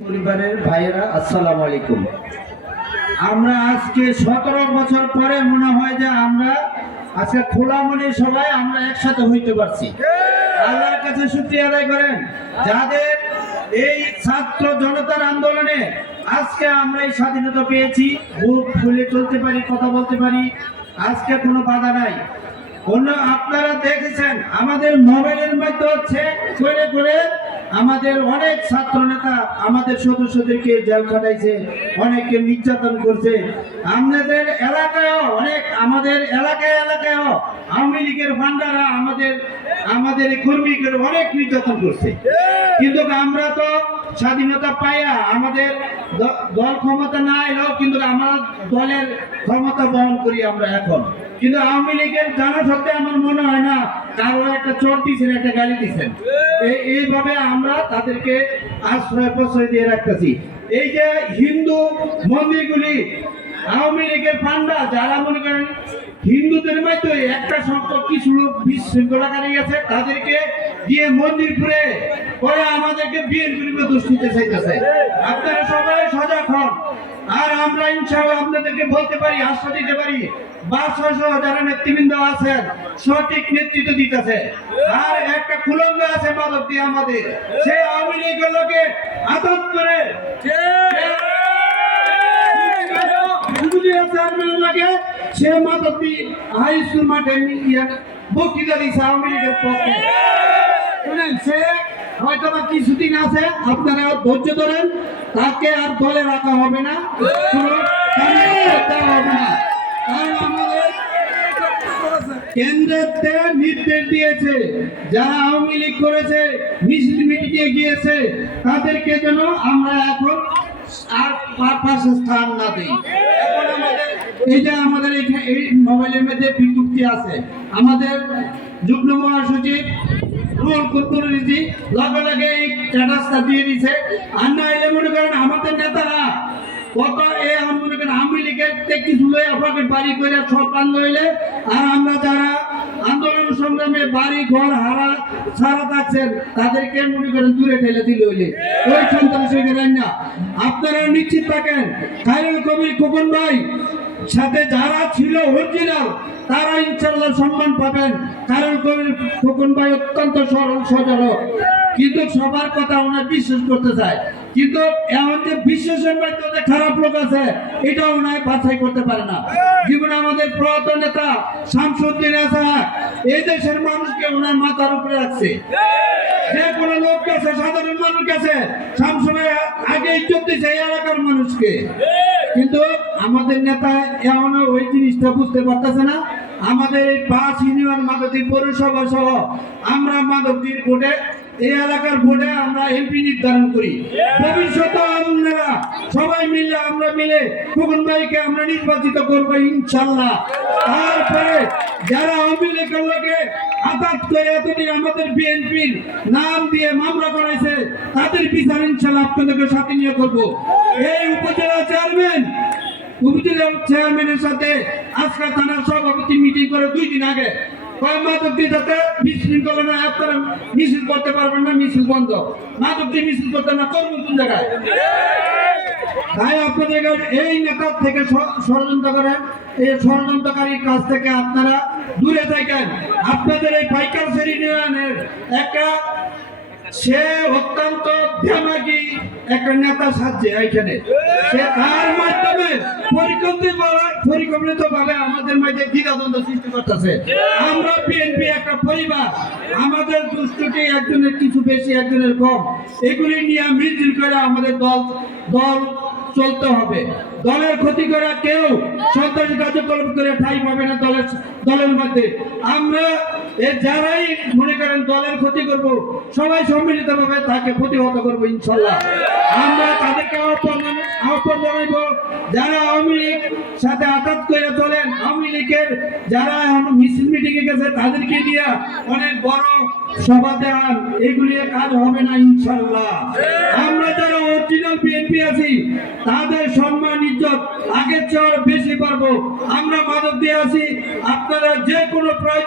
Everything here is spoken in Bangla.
পরিবারের ভাইয়েরা, আসসালামু আলাইকুম। আমরা আজকে সতেরো বছর পরে মনে হয় যে আমরা আজকে খোলা মনে সবাই আমরা একসাথে হইতে পারছি। আল্লাহর কাছে শুক্রিয়া আদায় করেন। যাদের এই ছাত্র জনতার আন্দোলনে আজকে আমরা এই স্বাধীনতা পেয়েছি, বুক খুলে চলতে পারি, কথা বলতে পারি, আজকে কোনো বাধা নাই। অন্য আপনারা দেখেছেন, আমাদের মোবাইলের মধ্যে হচ্ছে করে করে আমাদের অনেক ছাত্র নেতা আমাদের সদস্যদেরকে জেল খাটাইছে, অনেককে নির্যাতন করছে। আমাদের এলাকায়ও অনেক, আমাদের এলাকায় এলাকায়ও আওয়ামী লীগের ভান্ডারা আমাদের আমাদের কর্মীকে অনেক নির্যাতন করছে। কিন্তু আমরা তো স্বাধীনতা পাইয়া আমাদের দল ক্ষমতা না এলেও কিন্তু আমরা দলের ক্ষমতা বহন করি আমরা এখন। কিন্তু আওয়ামী লীগের জানা সত্ত্বে আমার মনে হয় না কারও একটা চোট দিয়েছেন একটা গালি দিয়েছেন এইভাবে আমরা তাদেরকে আশ্রয় প্রশ্রয় দিয়ে রাখতেছি। এই যে হিন্দু মন্দিরগুলি, আওয়ামী লীগের পান্ডা যারা মনে করেন হিন্দুদের মধ্যে একটা সংখ্যক কিছু লোক বিশৃঙ্খলাকারী আছে, তাদেরকে দিয়ে মন্দির পরে আমাদেরকে বিয়ের বিরুদ্ধে চাইতেছে। আপনারা সবাই সজাগ হন। আর আমরা ইনশাআল্লাহ আপনাদেরকে বলতে পারি, আশ্বাস দিতে পারি নেতৃবৃন্দ আছেন, সঠিক নেতৃত্ব দিতেছে। আর একটা আছে আমাদের। সে আওয়ামী লোকে আদত করে। সে হাই বক্তৃতা দিয়েছে আওয়ামী লীগের পক্ষে। হয়তো বা কিছুদিন আছে, আপনারা ধৈর্য ধরেন, তাকে আর দলে রাখা হবে না। আমাদের কেন্দ্রেতে নির্দেশ দিয়েছে আওয়ামী লীগ করেছে তাদেরকে যেন আমরা এখন আর স্থান না এই যে আমাদের এই মোবাইলের মধ্যে আমাদের যুগ্ম মহাসচিব রুল কুতুরিজি লগে লগে এই স্ট্যাটাসটা দিয়ে দিছে। আর না এলে মনে করেন আমাদের নেতারা কত এ মনে করেন আওয়ামী লীগের কিছু লই আপনাকে বাড়ি করে সরকার লইলে, আর আমরা যারা আন্দোলন সংগ্রামে বাড়ি, ঘর, হারা সারা থাকছেন, তাদেরকে মনে করেন দূরে ঠেলে দিলে হইলে। ওই সন্ত্রাসী না আপনারা নিশ্চিত থাকেন, খায়রুল কবির খোকন ভাই সাথে যারা ছিল অরিজিনাল, তারা ইনশাল্লাহ সম্মান পাবেন। কারণ কবির খোকন ভাই অত্যন্ত সরল সজল কিন্তু সবার কথা ওনার বিশ্বাস করতে চায়। কিন্তু এমন যে মধ্যে যে খারাপ লোক আছে এটা ওনায় বাছাই করতে পারে না। জীবনে আমাদের প্রয়াত নেতা শামসুদ্দিন আসাদ এই দেশের মানুষকে ওনার মাথার উপরে রাখছে। যে কোনো লোক কাছে সাধারণ মানুষ কাছে সবসময় আগে ইজ্জত দিচ্ছে এই এলাকার মানুষকে। কিন্তু আমাদের নেতা এমন ওই জিনিসটা বুঝতে পারতেছে না। আমাদের এই পাঁচ ইউনিয়ন মাদকী পৌরসভা সহ আমরা মাদকীর ভোটে, এই এলাকার ভোটে আমরা এমপি নির্ধারণ করি। ভবিষ্যতে সবাই মিলে, আমরা মিলে ভাইকে আমরা নির্বাচিত করব ইনশাল্লাহ। তারপরে যারা আওয়ামী লীগের লোকে আমাদের বিএনপির নাম দিয়ে মামলা করাইছে, তাদের বিচার ইনশাল্লাহ আপনাদেরকে সাথে নিয়ে করব। এই উপজেলা চেয়ারম্যান, উপজেলা চেয়ারম্যানের সাথে আজকে থানার সভাপতি মিটিং করে দুই দিন আগে মাদক যাতে বিশৃঙ্খলা না আপনারা মিছিল করতে পারবেন না, মিছিল বন্ধ। দিয়ে মিছিল করতে না করব কোন জায়গায়? তাই আপনাদের এই নেতার থেকে ষড়যন্ত্র করেন। এই ষড়যন্ত্রকারীর কাছ থেকে আপনারা দূরে থাকেন। আপনাদের এই পাইকার শ্রেণি একটা সে অত্যন্ত ধ্যামাগি একটা নেতা সাজছে এইখানে। সে তার মাধ্যমে পরিকল্পিত পরিকল্পিত ভাবে আমাদের মাঝে দ্বিধাদ্বন্দ্ব সৃষ্টি করতেছে। আমরা বিএনপি একটা পরিবার। আমাদের দুষ্টটি একজনের কিছু বেশি, একজনের কম। এগুলি নিয়ে মিছিল করে আমাদের দল দল চলতে হবে। দলের ক্ষতি করা কেউ সন্ত্রাসী কার্যকলাপ করে ঠাই পাবে না দলের দলের মধ্যে। আমরা এ যারাই মনে করেন দলের ক্ষতি করব, সবাই সম্মিলিত ভাবে তাকে প্রতিহত করব ইনশাল্লাহ। আমরা তাদেরকে আহ্বান জানা- আহ্বান জানাইব যারা আওয়ামী লীগ সাথে আঘাত করে চলেন, আওয়ামী লীগের যারা এখন মিছিল মিটিং এ গেছে, তাদেরকে দিয়ে অনেক বড় সভা দেওয়ান এগুলি কাজ হবে না ইনশাল্লাহ। বিএনপি আছি তাদের সম্মান, ইজ্জত আগের চেয়ে বেশি পারব। আমরা মাদক দিয়ে আছি, আপনারা যে কোনো প্রয়োজন